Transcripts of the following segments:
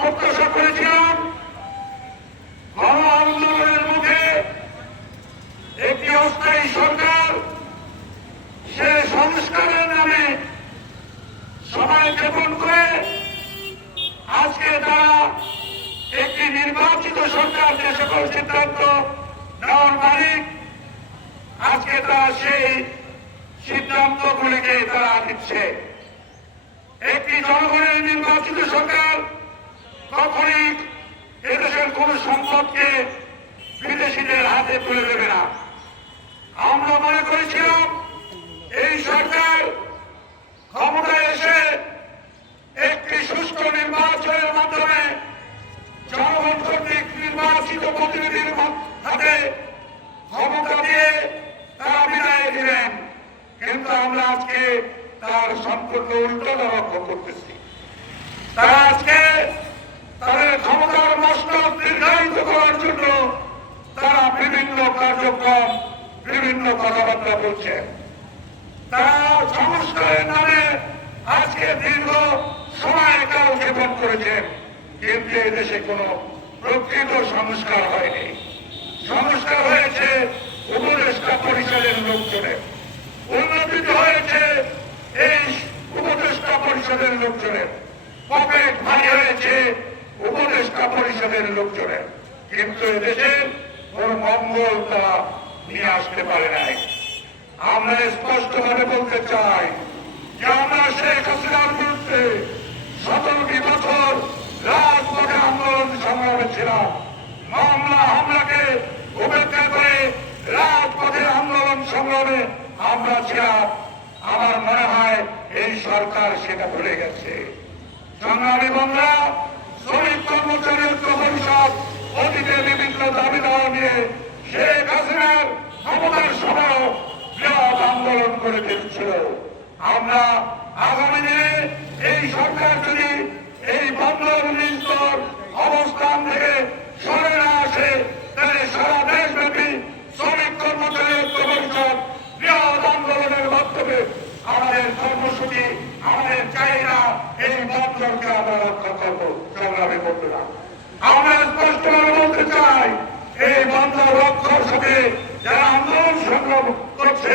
প্রত্যাশা করেছিলাম গণ আন্দোলনের মুখে একটি অস্থায়ী সরকার সে সংস্কারের নামে সবাই জ্ঞাপন করে আজকে তারা একটি নির্বাচিত সরকার যে সকল সিদ্ধান্ত নেওয়ার মালিক আজকে তারা সেই সিদ্ধান্তগুলিকে তারা দিচ্ছে। একটি জনগণের নির্বাচিত সরকার কখনই এদেশের কোন সম্পদকে বিদেশিদের হাতে তুলে দেবে না। আমরা মনে করেছিলাম এই সরকার ক্ষমতায় এসে একটি সুষ্ঠু নির্বাচনের মাধ্যমে জনগণ কর্তৃক নির্বাচিত প্রতিনিধির হাতে ক্ষমতা দিয়ে তারা বিদায় দিলেন, কিন্তু আমরা আজকে তার সম্পূর্ণ উল্টো লক্ষ্য করতেছি। তারা আজকে তাদের ক্ষমতার মস্তক দীর্ঘায়িত করার জন্য তারা বিভিন্ন কার্যক্রম বিভিন্ন কথাবার্তা বলছেন। তারা সংস্কারের নামে আজকে দীর্ঘ সময় কালক্ষেপণ করেছেন, কিন্তু এদেশে কোন প্রকৃত সংস্কার হয়নি। সংস্কার হয়েছে উপদেষ্টা পরিষদের লোকজনের, উন্নতি হয়েছে এই উপদেষ্টা পরিষদের লোকজনের, পকেট ভারী হয়েছে উপদেষ্টা পরিষদের লোকজনের, কিন্তু এদেশের কোন মঙ্গল তারা নিয়ে আসতে পারে নাই। আমরা স্পষ্টভাবে বলতে চাই যে আমরা শেখ হাসিনার বিরুদ্ধে 17টি বছর রাজপথে আন্দোলন সংগ্রামে ছিলাম। মামলা হামলাকে উপেক্ষা করে রাজপথে আন্দোলন সংগ্রামে আমরা ছিলাম। আমার মনে হয় এই সরকার সেটা ভুলে গেছে। সংগ্রামী বন্ধুরা, শ্রমিক কর্মচারী ঐক্য পরিষদ অতীতে বিভিন্ন দাবি দেওয়া নিয়ে শেখ হাসিনার ক্ষমতার সময় বৃহৎ আন্দোলন করে দিচ্ছিল। আমরা আগামী দিনে এই সরকার যদি এই বন্দর নিস্তর অবস্থান থেকে সরে না আসে, তাহলে সারা দেশব্যাপী শ্রমিক কর্মচারী ঐক্য পরিষদ বৃহৎ আন্দোলনের মাধ্যমে আমাদের কর্মসূচি, আমাদের চাহিদা, এই বন্দরকে আমরা রক্ষা করবো। সংগ্রামী বন্ধুরা, আমরা স্পষ্টভাবে বলতে চাই, এই বন্দর রক্ষার সাথে যারা আন্দোলন সংগ্রাম করছে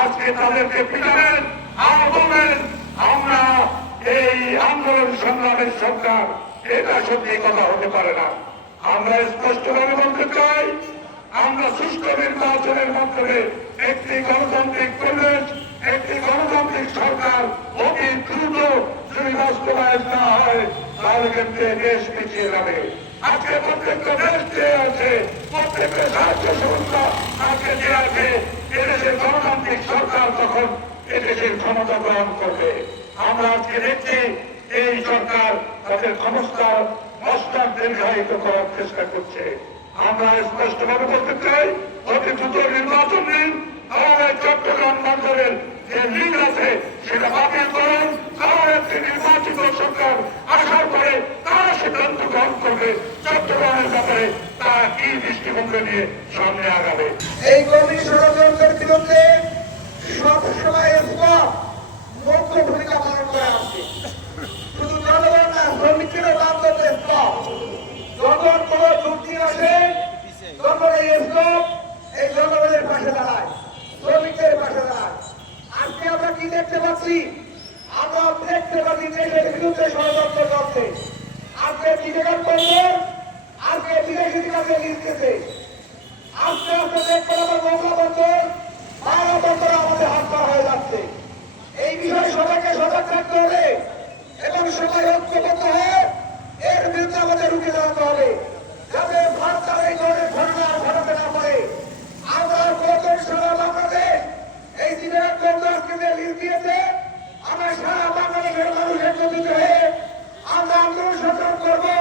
আজকে তাদেরকে পিটাবেন আর বলবেন আমরা এই আন্দোলন সংগ্রামের সরকার, এটা সত্যি কথা হতে পারে না। আমরা স্পষ্টভাবে বলতে চাই, আমরা সুষ্ঠু নির্বাচনের মাধ্যমে একটি গণতান্ত্রিক পরিবেশ, একটি গণতান্ত্রিক সরকার অতি দ্রুত যদি বাস্তবায়ন না হয় তাহলে কিন্তু দেশ পিছিয়ে যাবে। আজকে প্রত্যেকটা দেশ যে আছে, প্রত্যেকটা সাহায্য সংস্থা আজকে যে আছে, এদেশের গণতান্ত্রিক সরকার তখন এদেশের ক্ষমতা গ্রহণ করবে। আমরা আজকে দেখছি এই সরকার তাদের ক্ষমতার মস্তক দীর্ঘায়িত করার চেষ্টা করছে। আমরা স্পষ্টভাবে বলতে চাই, অতি দ্রুত নির্বাচন দিন, আমাদের চট্টগ্রাম বন্দরের যে লিড আছে সেটা বাতিল করুন, কারণ একটি নির্বাচিত সরকার আসার পরে তারা সিদ্ধান্ত গ্রহণ করবে চট্টগ্রামের ব্যাপারে তারা কি দৃষ্টিভঙ্গি নিয়ে সামনে আগাবে। এই কর্মী ষড়যন্ত্রের বিরুদ্ধে সবসময় মুখ্য ভূমিকা পালন করা হচ্ছে। শুধু জনগণ না, শ্রমিকেরও বান্ধবদের যখন কোন যুক্তি আসে তখন এই এই জনগণের পাশে দাঁড়ায়, শ্রমিকদের পাশে দাঁড়ায়। আজকে আমরা কি দেখতে পাচ্ছি? আমরা দেখতে পাচ্ছি দেশের বিরুদ্ধে ষড়যন্ত্র করছে। আজকে বিবেকান বন্দর আজকে বিদেশির কাছে লিখতেছে। আস্তে আস্তে দেখবেন আমার মংলা বন্দর, বাংলা বন্দর আমাদের হাত পা হয়ে যাচ্ছে। এই বিষয়ে সবাইকে সজাগ থাকতে হবে এবং সবাই ঐক্যবদ্ধ হয়ে এর বিরুদ্ধে আমাদের রুখে দাঁড়াতে হবে, যাতে ভারত এই ধরনের ঘটনা ঘটাতে না পারে। আমরা কত সারা বাংলাদেশ এই বিবেকান বন্দরকে লিজ দিয়েছে, আমরা সারা বাংলাদেশের মানুষ একত্রিত হয়ে আমরা আন্দোলন সংগ্রাম করবো।